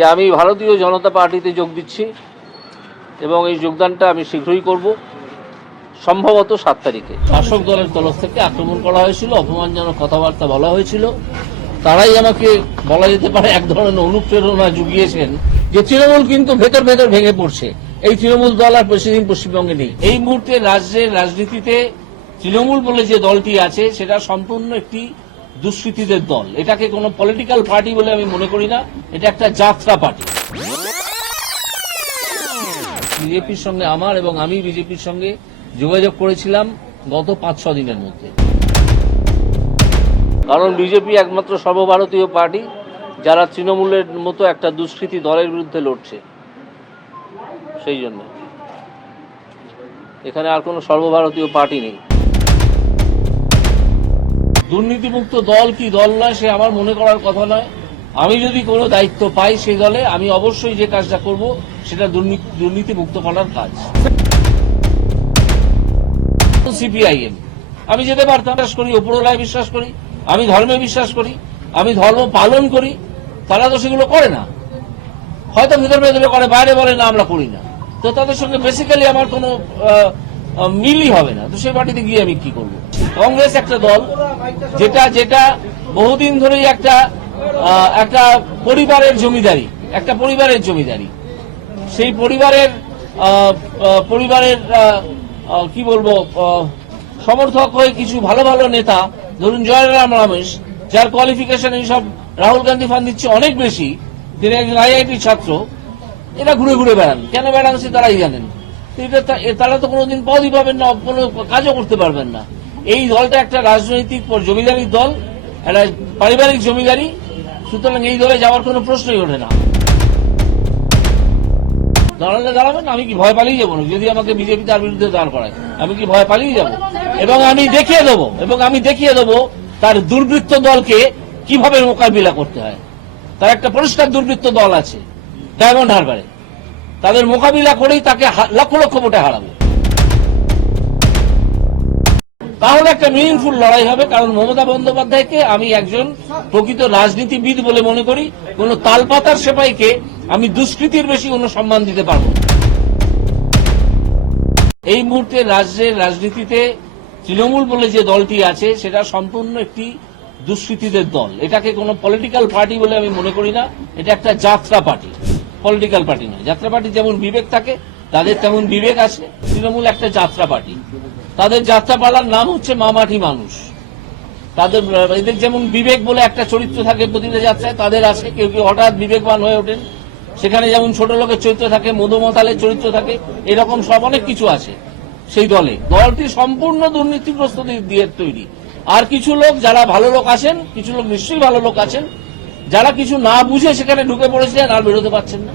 যে আমি ভারতীয় জনতা পার্টিতে যোগ দিচ্ছি এবং এই যোগদানটা আমি শীঘ্রই করব। সম্ভবত সাত তারিখে। শাসক দলের তরফ থেকে আক্রমণ করা হয়েছিল, অপমানজনক কথাবার্তা বলা হয়েছিল। তারাই আমাকে বলা যেতে পারে এক ধরনের অনুপ্রেরণা জুগিয়েছেন যে তৃণমূল কিন্তু ভেতর ভেতর ভেঙে পড়ছে। এই তৃণমূল দল আর বেশিদিন পশ্চিমবঙ্গে নেই। এই মুহূর্তে রাজ্যের রাজনীতিতে তৃণমূল বলে যে দলটি আছে, সেটা সম্পূর্ণ একটি দুষ্কৃতীদের দল। এটাকে কোনো পলিটিক্যাল পার্টি বলে আমি মনে করি না। এটা একটা যাত্রা পার্টি বিজেপির সঙ্গে আমার এবং আমি বিজেপির সঙ্গে যোগাযোগ করেছিলাম গত পাঁচ ছ দিনের মধ্যে। কারণ বিজেপি একমাত্র সর্বভারতীয় পার্টি যারা তৃণমূলের মতো একটা দুষ্কৃতী দলের বিরুদ্ধে লড়ছে। সেই জন্য। এখানে আর কোনো সর্বভারতীয় পার্টি নেই। দুর্নীতিমুক্ত দল কি দল নয়, সে আমার মনে করার কথা নয়। আমি যদি কোনো দায়িত্ব পাই সেই দলে, আমি অবশ্যই যে কাজটা করব, সেটা দুর্নীতি, দুর্নীতিমুক্ত করার কাজ। সিপিআইএম। আমি যেতে পারতাম, বিশ্বাস করি ওপরওয়ালায় বিশ্বাস করি, আমি ধর্মে বিশ্বাস করি, আমি ধর্ম পালন করি, তারা তো সেগুলো করে না। হয়তো ভিতর ভেতরে করে, বাইরে বলে, না, আমরা করি না। তো তাদের সঙ্গে বেসিক্যালি আমার কোনো মিলই হবে না। তো সেই পার্টিতে গিয়ে আমি কি করব? কংগ্রেস একটা দল, যেটা যেটা বহুদিন ধরেই একটা একটা পরিবারের জমিদারি, একটা পরিবারের জমিদারি। সেই পরিবারের পরিবারের কি বলব সমর্থক হয়ে কিছু ভালো ভালো নেতা, ধরুন জয়রাম রমেশ, যার কোয়ালিফিকেশন এইসব রাহুল গান্ধী ফান দিচ্ছে অনেক বেশি, তিনি একজন আইআইটি ছাত্র, এরা ঘুরে ঘুরে বেড়ান। কেন বেড়ান সে তারাই জানেন। তারা তো কোনোদিন পদই পাবেন না, কোনো কাজও করতে পারবেন না। এই দলটা একটা রাজনৈতিক জমিদারির দল, একটা পারিবারিক জমিদারি। সুতরাং এই দলে যাওয়ার কোনো প্রশ্নই ওঠে না। দাঁড়ালে দাঁড়াবেন, আমি কি ভয় পালিয়ে যাব যদি আমাকে বিজেপি তার বিরুদ্ধে দাঁড় করায়, আমি কি ভয় পালিয়ে যাব? এবং আমি দেখিয়ে দেবো, এবং আমি দেখিয়ে দেবো তার দুর্বৃত্ত দলকে কীভাবে মোকাবিলা করতে হয়। তার একটা পরিষ্কার দুর্বৃত্ত দল আছে, ডায়মন্ড হারবারে। তাদের মোকাবিলা করেই তাকে লক্ষ লক্ষ ভোটে হারাবো। তাহলে একটা মিনিংফুল লড়াই হবে, কারণ মমতা বন্দ্যোপাধ্যায়কে আমি একজন প্রকৃত রাজনীতিবিদ বলে মনে করি, কোন তালপাতার সেপাইকে আমি দুষ্কৃতির বেশি কোনো সম্মান দিতে পারব। এই মুহূর্তে রাজ্যের রাজনীতিতে তৃণমূল বলে যে দলটি আছে, সেটা সম্পূর্ণ একটি দুষ্কৃতীদের দল। এটাকে কোনো পলিটিক্যাল পার্টি বলে আমি মনে করি না, এটা একটা যাত্রা পার্টি পলিটিক্যাল পার্টি নয়। যাত্রা পার্টি যেমন বিবেক থাকে, তাদের তেমন বিবেক আছে। তৃণমূল একটা যাত্রা পার্টি। তাদের যাত্রাপালার নাম হচ্ছে মামাটি মানুষ। তাদের, এদের যেমন বিবেক বলে একটা চরিত্র থাকে প্রতিটা যাত্রায়, তাদের আছে কেউ কেউ হঠাৎ বিবেকবান হয়ে ওঠেন। সেখানে যেমন ছোট লোকের চরিত্র থাকে মধুমতালের চরিত্র থাকে, এরকম সব অনেক কিছু আছে সেই দলে। দলটি সম্পূর্ণ দুর্নীতিগ্রস্ত দিয়ে তৈরি। আর কিছু লোক যারা ভালো লোক আছেন, কিছু লোক নিশ্চয়ই ভালো লোক আছেন যারা কিছু না বুঝে সেখানে ঢুকে পড়েছিলেন আর বেরোতে পারছেন না।